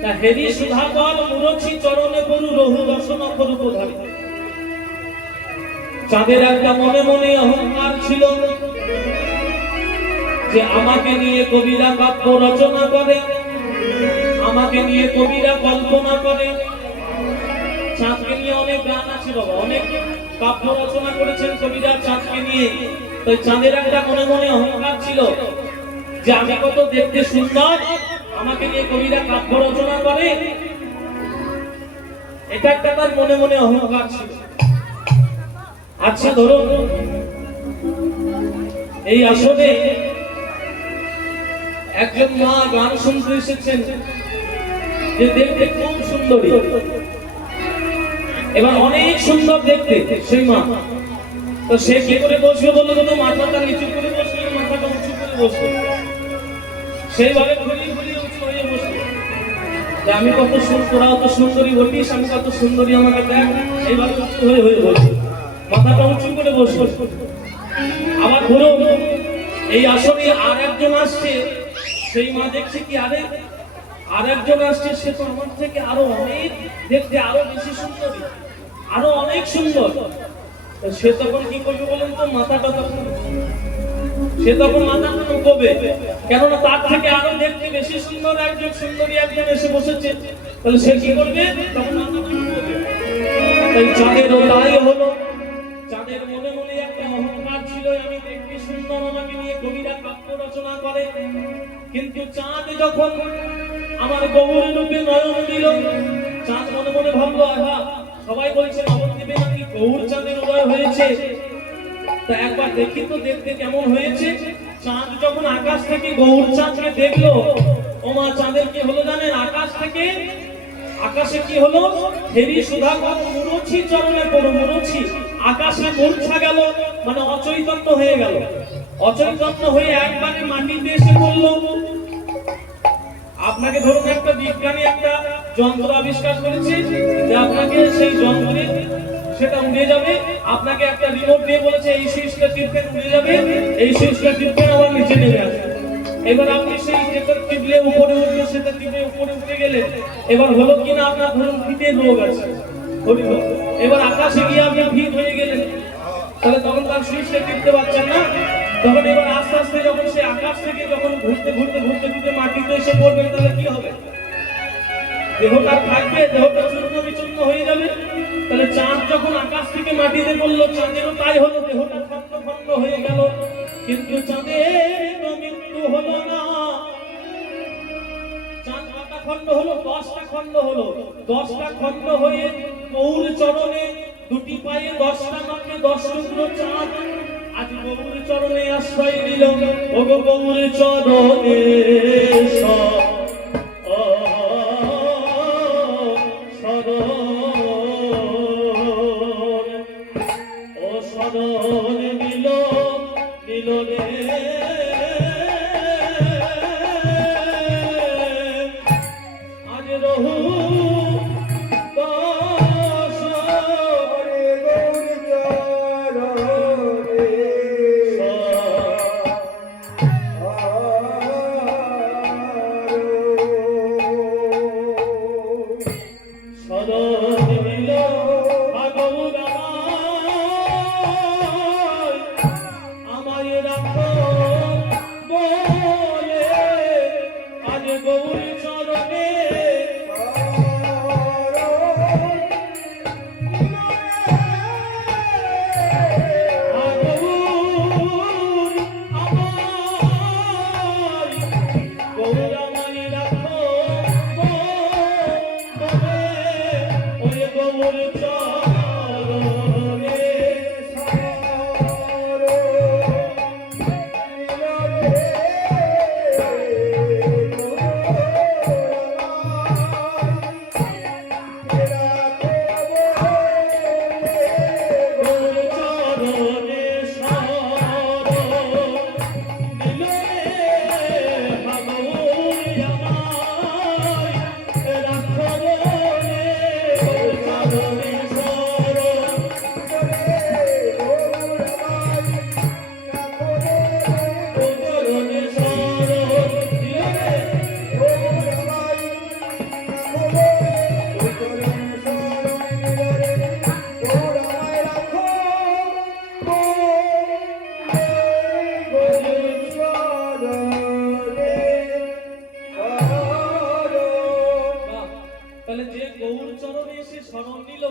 তা হেরি সুধাকর মুরছি চরণে পড়ু রহু দর্শন করুক ধারে। চাঁদের একটা মনে মনে অহংকার ছিল যে আমাকে নিয়ে কবিরা কাব্য রচনা করে, আমাকে নিয়ে কবিরা কল্পনা করে। চাঁদকে নিয়ে অনেক গান আছে বাবা, অনেক কাব্য রচনা করেছেন কবিরা চাঁদকে নিয়ে। তো চাঁদের একটা মনে মনে অহংকার ছিল যে আমি কত দেখতে সুন্দর, আমাকে নিয়ে কবিরা কাব্য রচনা করে। এটা একটা তার মনে মনে অহংকার ছিল। আচ্ছা ধরো এই আসলে একজন মা গান শুনতে এসেছেন যে দেখতে খুব সুন্দরী, এবার অনেক সুন্দর দেখতে সেই মা। তো সে কি করে বসবে বললো, তো মাথাটা নিচু করে বসবে, মাথাটা উঁচু করে বসবে, সেইভাবে ঘুরিয়ে ঘুরিয়ে উঁচু হয়ে বসবে যে আমি কত তোরা অত সুন্দরী বলিস, আমি কত সুন্দরী আমাকে দেখ, এইভাবে উঁচু হয়ে হয়ে বসবে, মাথাটা উঁচু করে বসবে। আবার ধরো এই আসলে আর একজন আসছে, সেই মা দেখছে কি আর একজন আসছে, সে তো আমার থেকে আরো অনেক দেখতে আরো বেশি সুন্দরী, আরো অনেক সুন্দর। সে তখন কি করবে বলেন তো, মাথাটা তখন সে তখন মাথা নুকোবে, কেননা তার থেকে আরো দেখতে বেশি সুন্দর একজন সুন্দরী একজন এসে বসেছে। তাহলে সে কি করবে, তখন মাথাটা নুকোবে। তাই চাঁদেরও তাই হলো, চাঁদের মনে মনে একটা অহংকার ছিল আমি দেখতে সুন্দর, আমাকে নিয়ে কবিরা কাব্য রচনা করে। কিন্তু চাঁদ যখন আমার গৌর রূপে নয়ন দিল, চাঁদ মনে মনে ভাবলো আহা, সবাই বলছে নবদ্বীপে নাকি গৌর চাঁদের উদয় হয়েছে, তা একবার দেখি তো দেখতে কেমন হয়েছে। চাঁদ যখন আকাশ থেকে গৌর চাঁদকে দেখলো, ও মা চাঁদের কি হলো জানেন, আকাশে কি হলো, হেরি সুধাকর মুরছি চরণে পড়ো, মুরছি আকাশে মূর্ছা গেল, মানে অচৈতন্য হয়ে গেল। অচৈতন্য হয়ে একবারে মাটিতে এসে পড়লো। আপনাকে ধরুন একটা বিজ্ঞানী একটা যন্ত্র আবিষ্কার করেছে যে আপনাকে সেই যন্ত্রে সেটা উড়ে যাবে, আপনাকে একটা রিমোট দিয়ে বলেছে এই সুইচটা টিপে উড়ে যাবে, এই সুইচটা টিপে আবার নিচে নেমে আসবে। এবার আপনি সেই যেটা টিপলে উপরে উঠবে, সেটা টিপে উপরে উঠে গেলে এবার হলো কিনা আপনার ধরুন ফিটের রোগ আছে, এবার আকাশে গিয়ে আপনি ফিট হয়ে গেলেন, তাহলে তখন তার সুইচটা টিপতে পারছেন না। তখন এবার আস্তে আস্তে যখন সে আকাশ থেকে যখন ঘুরতে ঘুরতে ঘুরতে ঘুরতে মাটিতে এসে পড়বে, তাহলে কি হবে, দেহটা থাকবে, দেহটা চূর্ণ বিচূর্ণ হয়ে যাবে। তাহলে চাঁদ যখন আকাশ থেকে মাটিতে পড়লো, চাঁদেরও তাই হলো, দেহটা খন্ড খন্ড হয়ে গেল। কিন্তু চাঁদের মৃত্যু হলো না, চাঁদ কটা খন্ড হলো, 10টা খন্ড হলো। 10টা খন্ড হয়ে গৌর চরণে দুটি পায়ে 10টা মাকে 10 টুকরো চাঁদ আজ গৌর চরণে আশ্রয় দিল। ওগো গৌর চরণে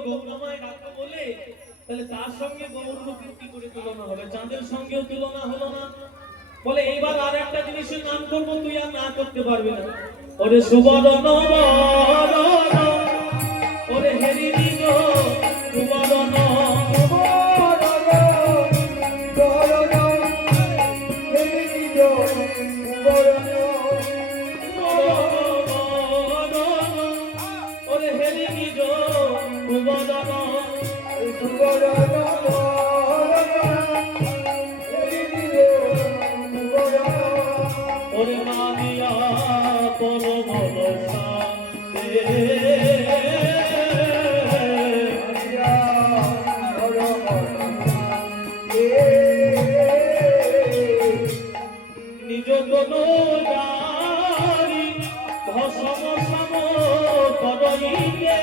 গৌরমায় রাখবো বলে, তাহলে তার সঙ্গে গৌরমুখীর কি করে তুলনা হবে? চাঁদের সঙ্গেও তুলনা হলো না। বলে এইবার আর একটা জিনিসের নাম করবো, তুই আর না করতে পারবি না। ওরে সুবর্ণ ওরে হেরি দিল সুবর্ণ ওরে হেরি দিল সুবর্ণ ওরে মানিয়া পরম নিজ কোনো নারী ভসম সম করইলে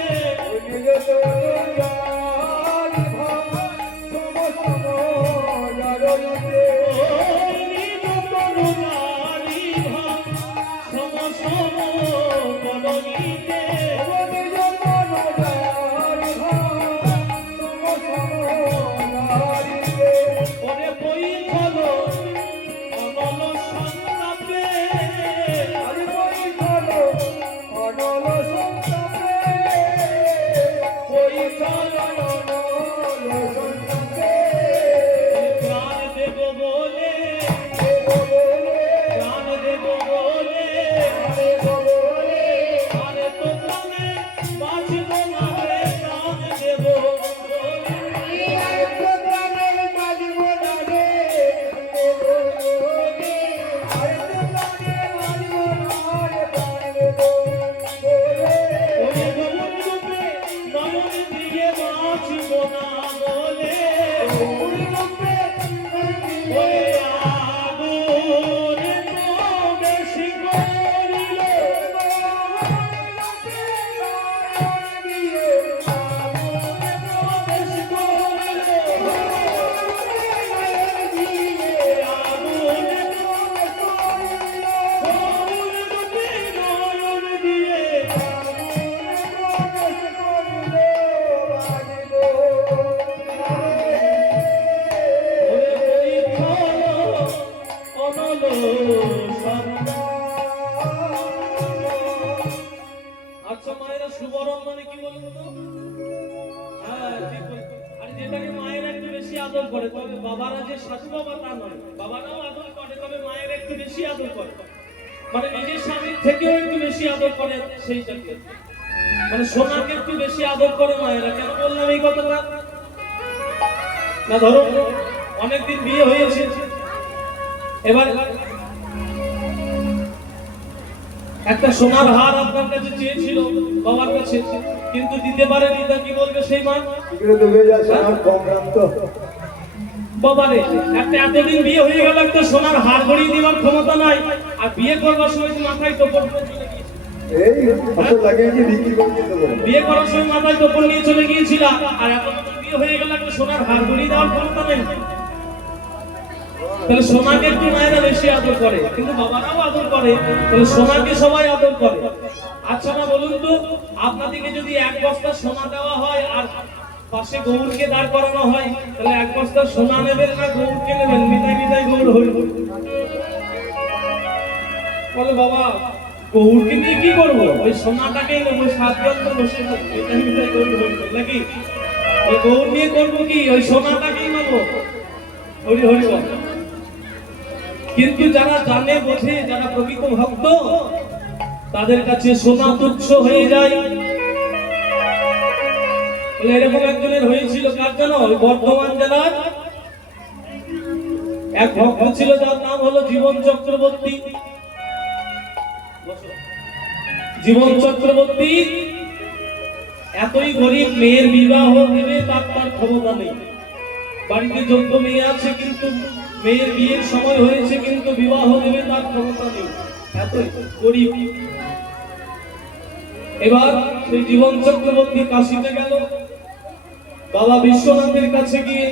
আচ্ছা মায়েরা সুবরণ মানে কি বলুন তো? হ্যাঁ ঠিক বলছো। আর যেটাকে মায়েরা একটু বেশি আদর করে, তবে বাবারা যে সাধু বাবা তা নয়, বাবারাও আদর করে, তবে মায়েরা একটু বেশি আদর করে, মানে নিজের স্বামীর থেকেও একটু বেশি আদর করে সেইটাকে, মানে সোনাকে একটু বেশি আদর করে মায়েরা। কেন বললাম এই কথাটা? না ধরো অনেকদিন বিয়ে হয়েছে, এবার একটা সোনার হার আপনার কাছে চেয়েছিল বাবার কাছে, কিন্তু দিতে পারেনি, তা কি বলবে সেই মা? বাবারে একটা এতদিন বিয়ে হয়ে গেল, একটা সোনার হার গড়িয়ে দেওয়ার ক্ষমতা নাই, আর বিয়ে করবার সময় মাথায় টোপর বিয়ে করার সময় মাথায় টোপর নিয়ে চলে গিয়েছিল, আর এতদিন বিয়ে হয়ে গেল, একটা সোনার হার গড়িয়ে দেওয়ার ক্ষমতা নেই। তাহলে সোনাকে একটু মায়েরা বেশি আদর করে, কিন্তু বাবারাও আদর করে, তাহলে সোনাকে সবাই আদর করে। আচ্ছা না বলুন তো, আপনাদেরকে যদি এক বস্তা সোনা দেওয়া হয় আর পাশে গৌরকে দাঁড় করানো হয়, তাহলে এক বস্তা সোনা নেবেন না গৌরকে নেবেন? মিটাই মিটাই গৌর হইল। বলে বাবা গৌরকে নিয়ে কি করবো, ওই সোনাটাকেই নেবো, 7 জন তো বসে মিটাই মিটাই গৌর হইল নাকি? ওই গৌর নিয়ে করবো কি, ওই সোনাটাকেই নেবো। হরি হরি বল। কিন্তু যারা জানে বোঝে, যারা প্রকৃত ভক্ত, তাদের কাছে সোনা তুচ্ছ হয়ে যায়। এরকম একজনের হয়েছিল, কার জানো? বর্ধমান জেলার এক ভক্ত ছিল, যার নাম হলো জীবন চক্রবর্তী। জীবন চক্রবর্তী এতই গরিব, মেয়ের বিবাহ দেবে তার ক্ষমতা নেই। বাড়িতে যোগ্য মেয়ে আছে, কিন্তু মেয়ের বিয়ের সময় হয়েছে, কিন্তু বিবাহ দেবে তার ক্ষমতা নেই, এতই গরিব। এবার সেই জীবন চক্রবর্তী কাশীতে গেল, বাবা বিশ্বনাথের কাছে গিয়ে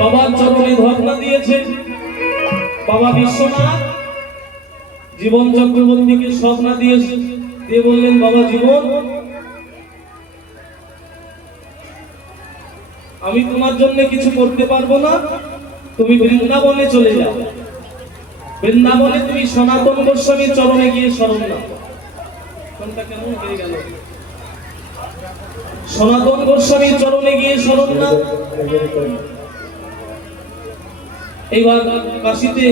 বাবার চরণে ধর্ণা দিয়েছে। বাবা বিশ্বনাথ জীবন চক্রবর্তীকে স্বপ্ন দিয়ে বললেন, বাবা জীবন, আমি তোমার জন্য কিছু করতে পারবো না, তুমি বৃন্দাবনে চলে যাও। বৃন্দাবনে তুমি সনাতন গোস্বামীর চরণে গিয়ে শরণ নাও। কোনটা কেমন হয়ে গেল? সনাতন গোস্বামীর চরণে গিয়ে শরণ নাও। এইবার কাশীতে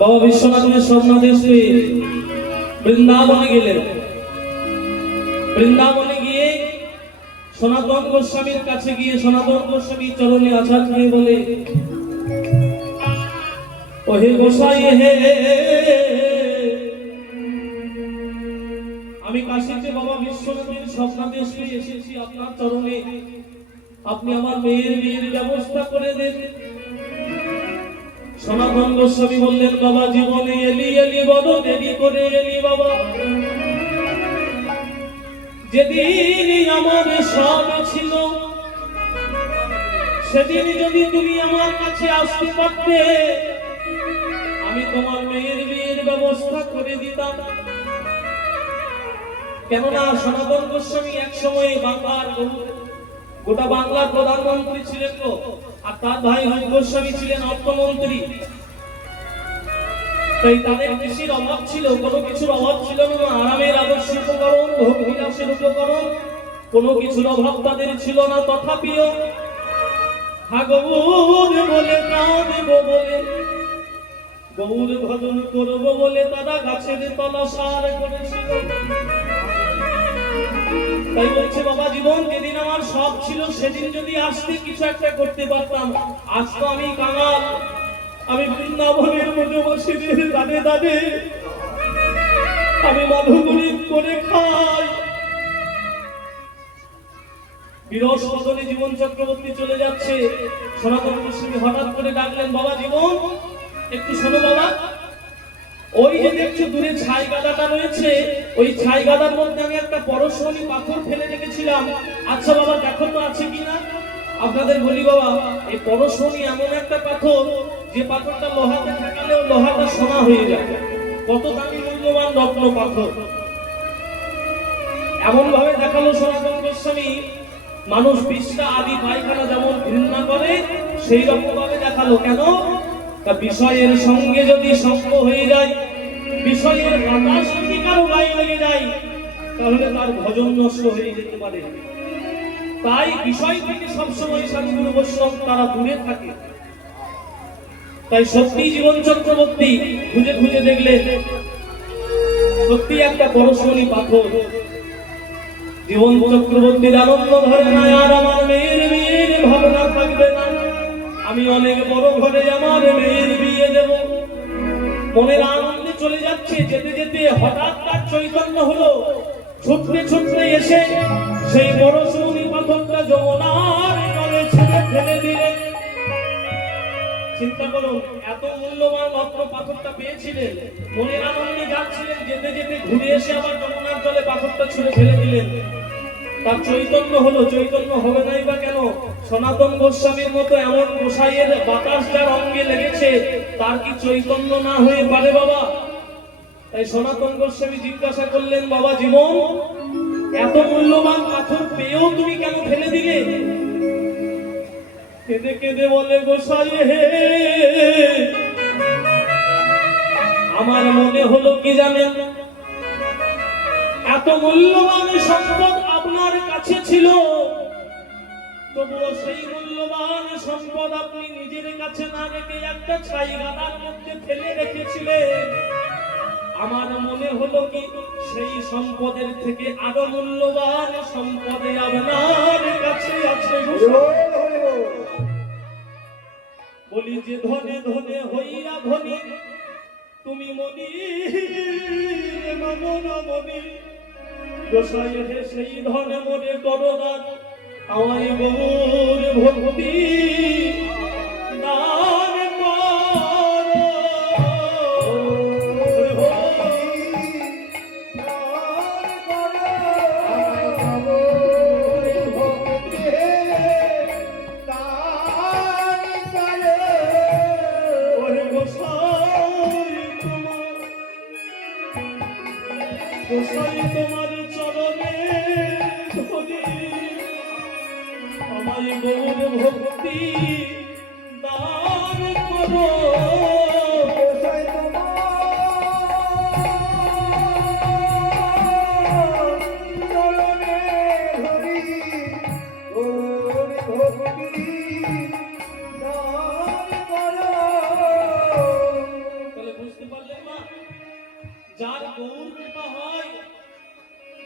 বাবা বিশ্বনাথের স্বর্ণাদেশ পেয়ে বৃন্দাবনে গেলেন। বৃন্দাবনে গিয়ে সনাতন গোস্বামীর কাছে গিয়ে সনাতন গোস্বামীর চরণে আছাড় খেয়ে বলে, ও হে গোসাই হে, আমি কাশীতে বাবা বিশ্বনাথের স্বপ্নাদেশ পেয়ে এসেছি আপনার চরণে, আপনি আমার মেয়ের বিয়ের ব্যবস্থা করে দেন। সনাতন গোস্বামী বললেন, বাবা জীবনে এলি এলি বড় দেরি করে এলি বাবা, যেদিন আমার সব ছিল সেদিন যদি তুমি আমার কাছে আসতে পারতে, আমি তোমার মেয়ের বিয়ের ব্যবস্থা করে দিতাম। কেননা সনাতন গোস্বামী এক সময় বাংলার গোটা বাংলার প্রধানমন্ত্রী ছিলেন তো, আর তার ভাই হরি গোস্বামী ছিলেন অর্থমন্ত্রী। তাই তাদের কৃষির অভাব ছিল, কোনো কিছুর অভাব ছিল না। আরামের আদর্শ উপকরণ, ভোগ বিলাসের উপকরণ, কোনো কিছুর অভাব তাদের ছিল না। তথাপিও গৌর বলে প্রাণ বলে, গৌর ভজন করবো বলে তারা গাছের তলা সার করেছিল। তাই বলছে, বাবা জীবন যেদিন আমার সব ছিল সেদিন যদি আসতে কিছু একটা করতে পারতাম। আজ তো আমি কাঙাল, আমি বৃন্দাবনের মধ্যবাসীদের দাঁড়ে দাঁড়ে আমি মাধুকরী করে খাই। বিরস বদনে জীবন চক্রবর্তী চলে যাচ্ছে। সনাতন গোস্বামী হঠাৎ করে ডাকলেন, বাবা জীবন একটু শোনো বাবা, ওই যে দেখছো দূরে ছাই গাদাটা রয়েছে, ওই ছাই গাদার মধ্যে আমি একটা পরশমণি পাথর ফেলে রেখেছিলাম। আচ্ছা বাবা দেখো তো আছে কিনা। আপনাদের বলি বাবা, এই পরশমণি এমন একটা পাথর যে পাথরটা লোহাতে ঠেকালেও লোহাটা সোনা হয়ে যায়। কত দামি মূল্যবান রত্ন পাথর। এমন ভাবে দেখালো সনাতন গোস্বামী, মানুষ বিশ্বা আদি পায়খানা যেমন ঘৃণা করে সেই রকম ভাবে দেখালো। কেন? বিষয়ের সঙ্গে যদি সঙ্গ হয়ে যায়, বিষয়ের বাতাস যদি কারো গায়ে লেগে যায়, তাহলে তার ভজন নষ্ট হয়ে যেতে পারে। তাই বিষয় থেকে সবসময় সাধুগুরু বৈষ্ণব তারা দূরে থাকে। তাই সত্যি জীবন চক্রবর্তী খুঁজে খুঁজে দেখলেন সত্যি একটা পরশমণি পাথর। জীবন চক্রবর্তীর আনন্দ ধরে না, আর আমার মেয়ের বিয়ের ভাবনা থাকবে না। আমি অনেক বড় ঘরে আমার মেয়ের বিয়ে দেব। মনের আনন্দে চলে যাচ্ছে। যেতে যেতে হঠাৎ তার চৈতন্য হলো, ছুটতে ছুটতে এসে সেই পরশমণি পাথরটা যমুনার জলে ছুঁড়ে ফেলে দিলেন। চিন্তা করুন, এত মূল্যবান রত্ন পাথরটা পেয়েছিলেন, মনের আনন্দে যাচ্ছিলেন, যেতে যেতে ঘুরে এসে আবার যমুনার জলে পাথরটা ছুঁড়ে ফেলে দিলেন। তার চৈতন্য হলো। চৈতন্য হবে নাই বা কেন? সনাতন গোস্বামীর মতো এমন গোসাইয়ের বাতাস যার অঙ্গে লেগেছে, তার কি চৈতন্য না হয়ে পারে বাবা? তাই সনাতন গোস্বামী জিজ্ঞাসা করলেন, বাবা জীবন এত মূল্যবান পাথর পেয়েও তুমি কেন ফেলে দিলে? কেঁদে কেঁদে বলে, গোসাই হে, আমার মনে হলো কি জানেন, এত মূল্যবান সম্পদ আপনার কাছে ছিল, তবুও সেই মূল্যবান সম্পদ আপনি নিজের কাছে না রেখে একটা ছাই গাদার মধ্যে ফেলে রেখেছিলেন। আমার মনে হলো কি সেই সম্পদের থেকে আরো মূল্যবান সম্পদে আপনার কাছে আছে। বলি যে ধনে ধনে হইয়া ধনী, তুমি মনি মনি, গোসাই হে সেই ধনে মনে করো দান, আমায় গৌর ভক্তি দান করো। গোসাই তোমার চরণে ধরি, আমায় আমায় গৌর ভক্তি দান করো যার গৌর কৃপা হয়,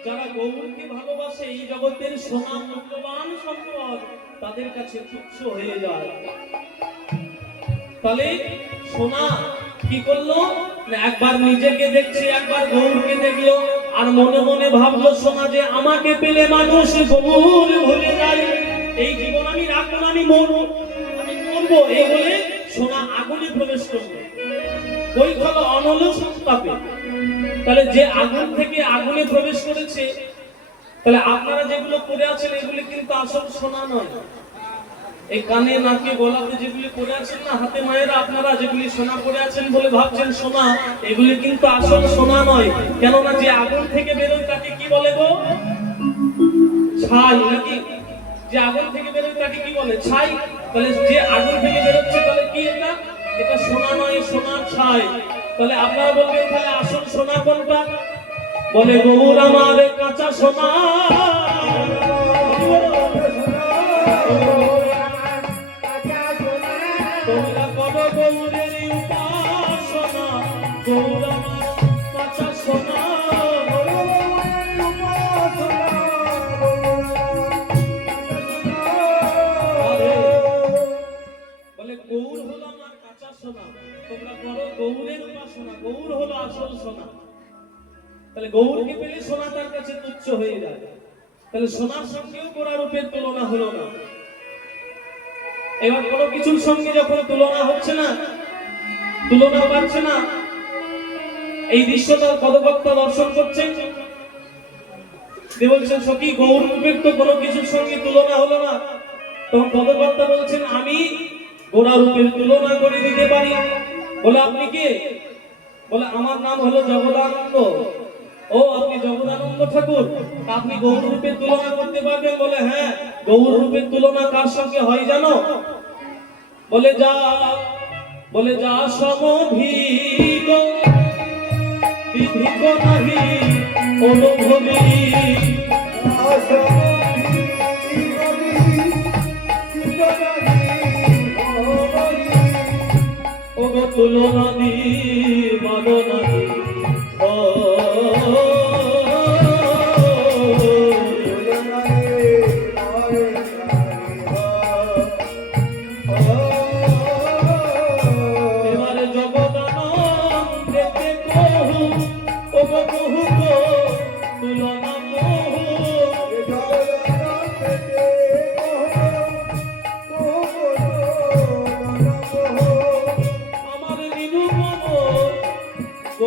যারা গৌরকে ভালোবাসে, এই জগতের সোনা মূল্যবান সম্পদ তাদের কাছে তুচ্ছ হয়ে যায়। তাহলে সোনা কি করলো, একবার নিজেকে দেখছে, একবার গৌরকে দেখলো, আর মনে মনে ভাবলো সোনা যে আমাকে পেলে মানুষ গৌর ভুলে যায়, এই জীবন আমি রাখবো না, আমি মরবো, এই বলে সোনা আগুনে প্রবেশ করলো। ওই হলো অনল সংতাপে। তাহলে যে আগুন থেকে আগুনে প্রবেশ করেছে, তাহলে আপনারা যেগুলো পরে আছেন এগুলি কিন্তু আসল সোনা নয়। এই কানে নাকে গলাতে যেগুলি পরে আছেন না, হাতে মায়েরা আপনারা যেগুলি সোনা পরে আছেন বলে ভাবছেন সোনা, এগুলি কিন্তু আসল সোনা নয়। কেননা যে আগুন থেকে বেরোয় তাকে কি বলে গো? ছাই, নাকি? যে আগুন থেকে বেরোয় তাকে কি বলে? ছাই। তাহলে যে আগুন থেকে বেরোচ্ছে তাহলে কি এটা? এটা সোনা নয়, সোনার ছাই। তাহলে আপনারা বলবেন তাহলে আসল সোনা কোনটা? বলে গৌর আমার কাঁচা সোনা, তোমরা করো গৌরের উপাসনা, গৌর আমার কাঁচা সোনা। বলে গৌর হলো আমার কাঁচা সোনা, তোমরা করো গৌরের উপাসনা, গৌর হলো আসল সোনা। তাহলে গৌরকে পেলে সোনা তার কাছে তুচ্ছ হয়ে যায়। তাহলে সোনার সঙ্গেও গোড়া রূপের তুলনা হলো না। এবার কোনো কিছুর সঙ্গে যখন তুলনা হচ্ছে না, তুলনা পাচ্ছে না, এই দৃশ্যটা পদকর্তা দর্শন করছেন, বলছেন সখী গৌর রূপের তো কোনো কিছুর সঙ্গে তুলনা হলো না। তখন পদকর্তা বলছেন আমি গোড়া রূপের তুলনা করে দিতে পারি। বলে আপনি কে? বলে আমার নাম হলো জগদানন্দ। ও আপনি জগদানন্দ ঠাকুর, আপনি গৌর রূপের তুলনা করতে পারবেন? বলে হ্যাঁ। গৌর রূপের তুলনা কার সঙ্গে হয় জানো? বলে যা, বলে যা সমভিগ বিধিক নাহি অনুভবী, ও গো তুলনা দি মাননা দি এবারে জগদানন্দেতে কহু, ও গো কহু গো তুলনা কহু, আমার নিরূপম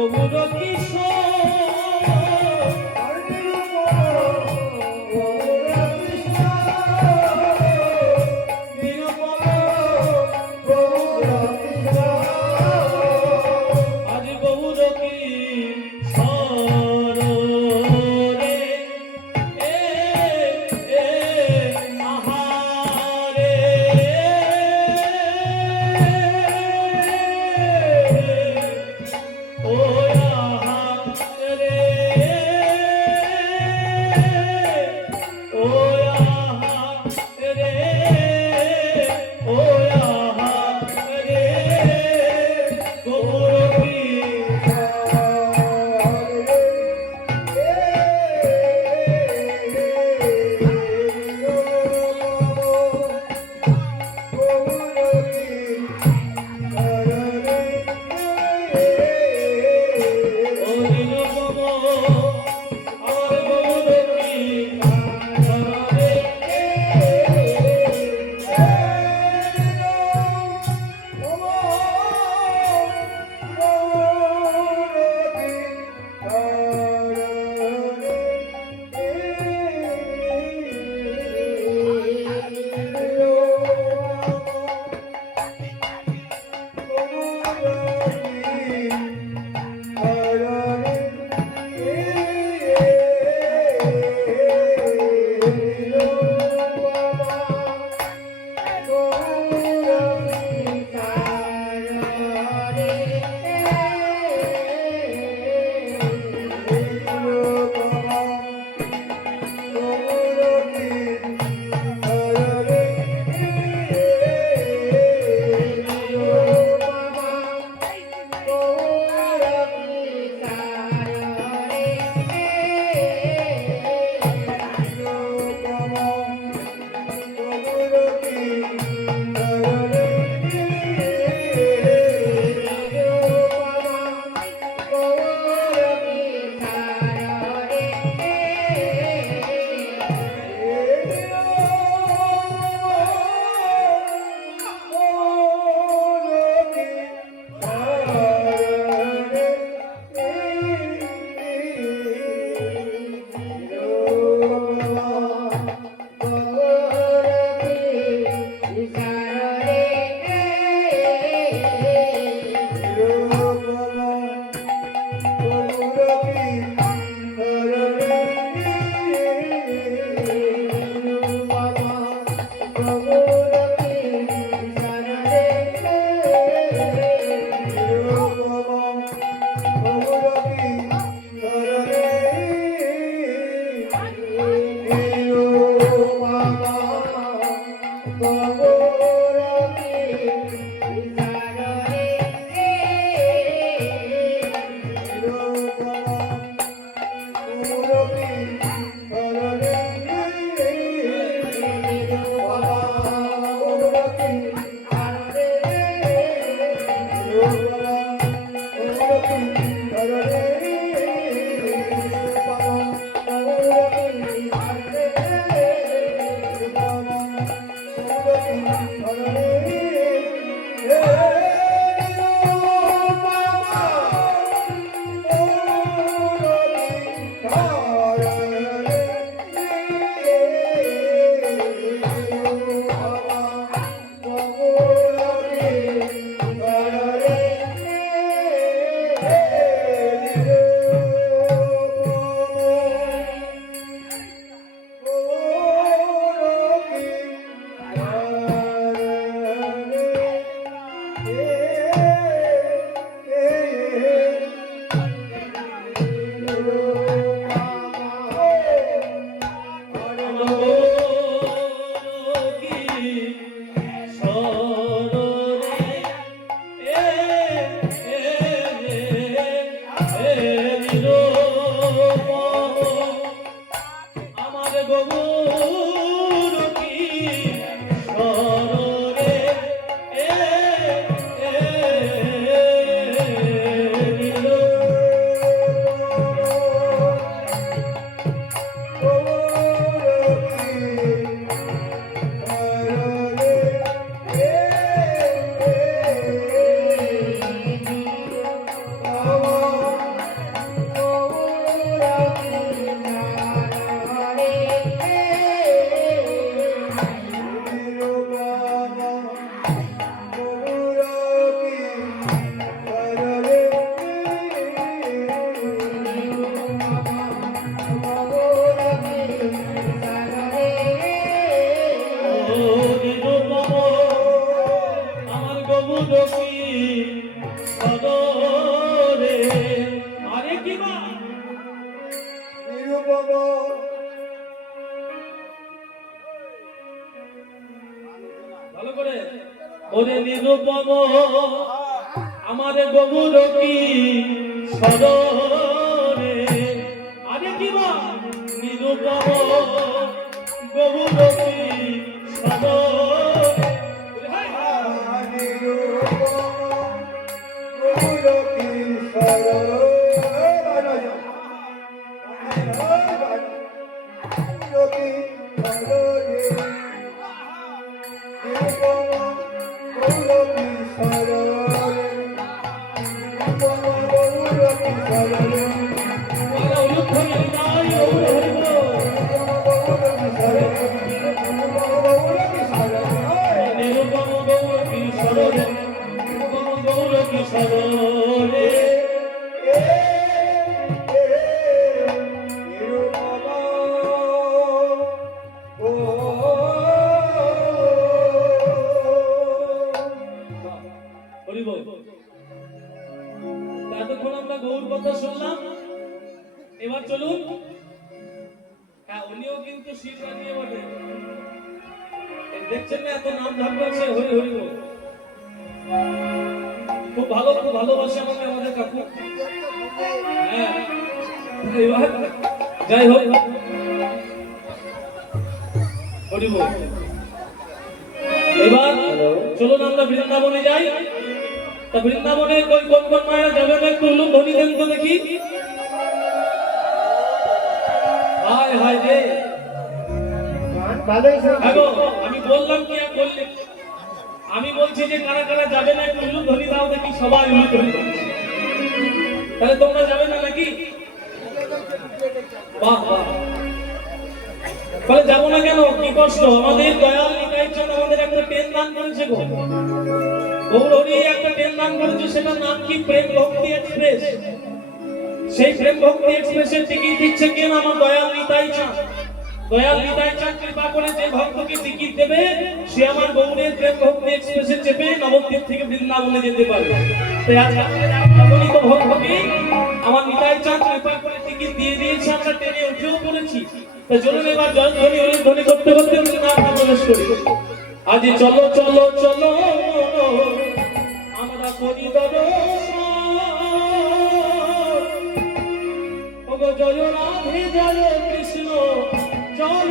নিরুপম ভালো করে ওরে নিরুপম আমার গৌর কি সররে আরে কি বা নিরুপম গৌর কি সররে এতক্ষণ আমরা গৌর কথা শুনলাম, এবার চলুন। হ্যাঁ, উনিও কিন্তু শীত লাগিয়ে বটে, দেখছেন না এত নাম ধাম করছে, হরি হরি বল। খুব ভালো, খুব ভালোবাসে আমাকে আমাদের কাকু। হ্যাঁ, এবার যাই হোক, হরি বল। এবার চলুন আমরা বৃন্দাবনে যাই। তা বৃন্দাবনে কোন কোন কোন মায়েরা যাবেন একটু উলুম ধ্বনি দেন তো দেখি। হায় হায় রে, আমি বললাম কি আর বললে? আমি বলছি যে কারা কারা যাবে না একটু উলুম ধ্বনি দাও দেখি। সবাই উলুম ধ্বনি দাও। তাহলে তোমরা যাবে না নাকি? বাহ বাহ, তাহলে যাবো না কেন? কি কষ্ট? আমাদের দয়াল নিতাই চাঁদ আমাদের একটা ট্রেন দান করেছে গো। গৌরহরি একটা ট্রেন দান করেছে, সেটার নাম কি? প্রেম ভক্তি এক্সপ্রেস। সেই প্রেম ভক্তি এক্সপ্রেসের টিকিট দিচ্ছে কে? আমার দয়াল নিতাই চাঁদ। দয়াল নিতাই চাঁদ কৃপা করে যে ভক্তকে টিকিট দেবে সে আমার গৌরের প্রেম ভক্তি এক্সপ্রেসে চেপে নবদ্বীপ থেকে বৃন্দাবনে যেতে পারবে। তাই আজকে অগণিত ভক্তকে আমার নিতাই চাঁদ কৃপা করে টিকিট দিয়ে দিয়েছে, আমরা ট্রেনে উঠেও পড়েছি। তাই চলুন এবার জয় ধ্বনি ধ্বনি করতে করতে নামটা প্রবেশ করি। আজ চলো চলো চলো আমরা করি দর্শন, ওগো জয় রাধে জয় কৃষ্ণ জয়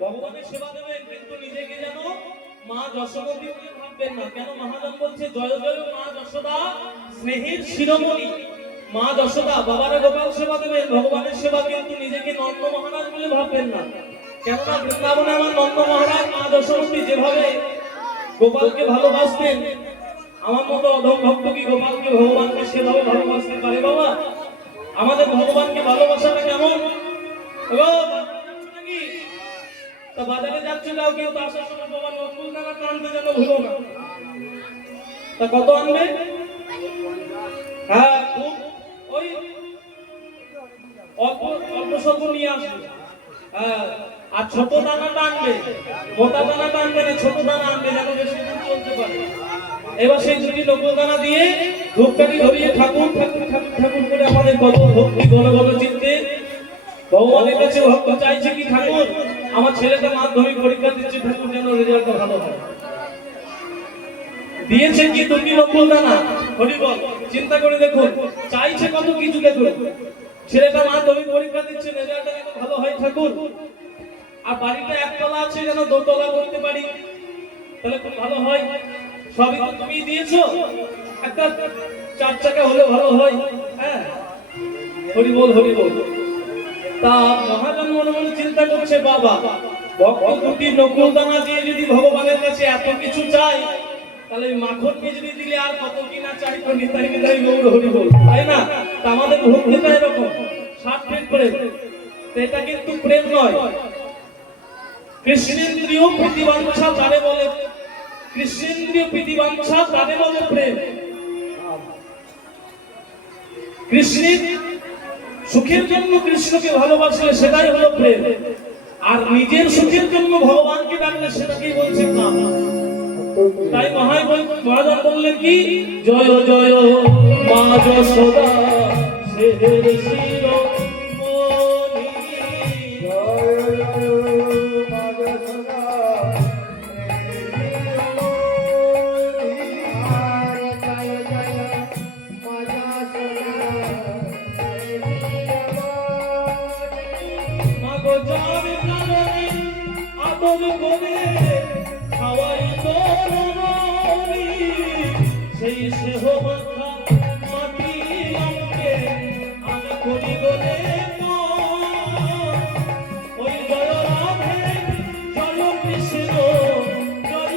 ভগবানের সেবা দেবেন, কিন্তু নিজেকে যেন মা যশোমতী বলে ভাববেন না। কেন? মহাজন বলছে জয় জয় মা যশোদা স্নেহের শিরোমণি। মা যশোদা বাবারা গোপাল সেবা দেবেন, ভগবানের সেবা, কিন্তু নিজেকে নন্দ মহারাজ বলে ভাববেন না। কেননা বৃন্দাবনে আমার নন্দ মহারাজ মা যশোমতী যেভাবে গোপালকে ভালোবাসতেন, আমার মতো অধম ভক্ত কি গোপালকে ভগবানকে সেভাবে ভালোবাসতে পারে বাবা? আমাদের ভগবানকে ভালোবাসাটা কেমন? নাকি তা বাজারে যাচ্ছে যাও, কেউ তো আসার সময় বাবা নকুল দানা টানতে যেন ভুলো না। তা কত আনবে? হ্যাঁ, খুব ওই অল্প অল্প স্বল্প নিয়ে আসবে। হ্যাঁ, আর ছোট দানাটা আনবে, মোটা দানাটা আনবে না, ছোট দানা আনবে যেন বেশি দিন চলতে পারে। এবার সেই দুটি নকুল দানা দিয়ে ধূপকাঠি ধরিয়ে ঠাকুর ঠাকুর ঠাকুর ঠাকুর করে আমাদের কত ভক্তি ঘন ঘন চিত্তে ভগবানের কাছে ভক্ত চাইছে কি, ঠাকুর আমার ছেলেটা মাধ্যমিক পরীক্ষা দিচ্ছে, ঠাকুর যেন রেজাল্টটা ভালো হয়। দিয়েছে কি দুটি নকুল দানা, হরি বল। চিন্তা করে দেখুন, চাইছে কত কিছু। দেখুন ছেলেটা মাধ্যমিক পরীক্ষা দিচ্ছে, রেজাল্টটা যেন ভালো হয় ঠাকুর, আর বাড়িটা একতলা আছে যেন দোতলা করতে পারি, তাহলে খুব ভালো হয়। সবই তো তুমি দিয়েছো, একটা 4 চাকা হলে ভালো হয়। হ্যাঁ, হরি বল হরি বল। তা মহাজন মনে মনে চিন্তা করছে, বাবা ভক্ত দুটি নকুল দানা দিয়ে যদি ভগবানের কাছে এত কিছু চাই, তাহলে মাখনকে যদি দিলে আর কত কি না চাই, তো নিতাই নিতাই গৌর হরি বল, তাই না? তা আমাদের ভক্তিটা এরকম স্বার্থের প্রেম। এটা কিন্তু প্রেম নয়। কৃষ্ণেন্দ্রীয় প্রতিবাঞ্ছা তারে বলে, কৃষ্ণেন্দ্রীয় প্রতিবাঞ্ছা তারে বলে প্রেম। কৃষ্ণের সুখের জন্য কৃষ্ণকে ভালোবাসলে সেটাই হলো প্রেম, আর নিজের সুখের জন্য ভগবানকে ডাকলে সেটাকেই বলছে কাম। তাই মহাজন বললেন কি, জয় জয় মা যশোদা সেহের শিরোমণি, জয় জয় মা যশোদা আদর করে খাওয়াই তোর সেই সেহ মাথা মাটি আমাকে আমি করি বলে ওই জয় রাধে জয় কৃষ্ণ জয়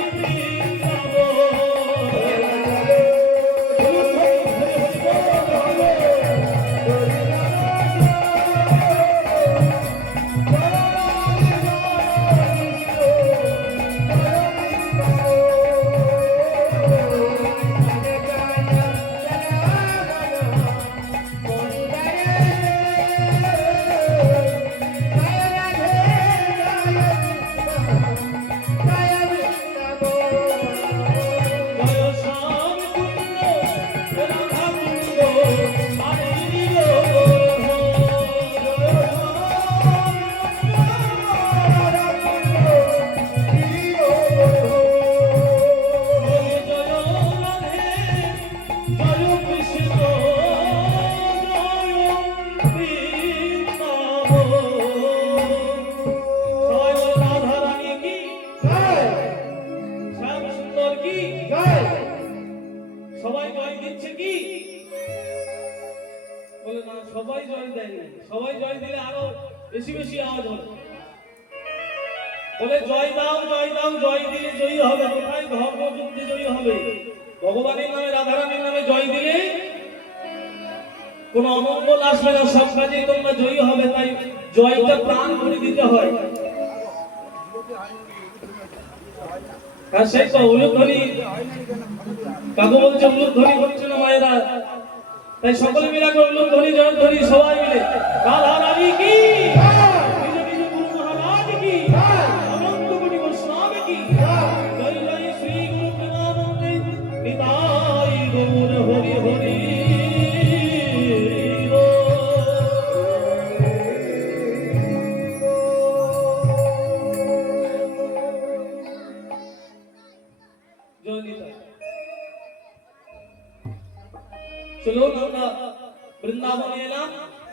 সবাই জয় দিচ্ছে কি? বলে না, সবাই জয় দেয়। সবাই জয় দিলে আরো বেশি বেশি আওয়াজ হবে। বলে জয় দাও জয় দাও, জয় দিলে জয়ী হবে। কোথায়? ধর্মযুদ্ধে জয়ী হবে। ভগবানের নামে রাধারানীর নামে জয় দিলে কোন অমঙ্গল আসবে না, সব কাজে তোমরা জয়ী হবে। তাই জয়টা প্রাণ করে দিতে হয়। হ্যাঁ, সেই তো উলুধ্বনি কাকু বলছে, উলুধ্বনি করছে না মায়েরা, তাই সকলে মিলে উলুধ্বনি জয়ধ্বনি সবাই মিলে রাধা রানী কি, নিজ নিজ গুরু মহারাজ কি, অনন্ত কোটি বৈষ্ণব কি, জয় জয় শ্রী গুরু প্রেমানন্দে নিতাই গৌর হরি হরি। চলুন আমরা বৃন্দাবনে এলাম।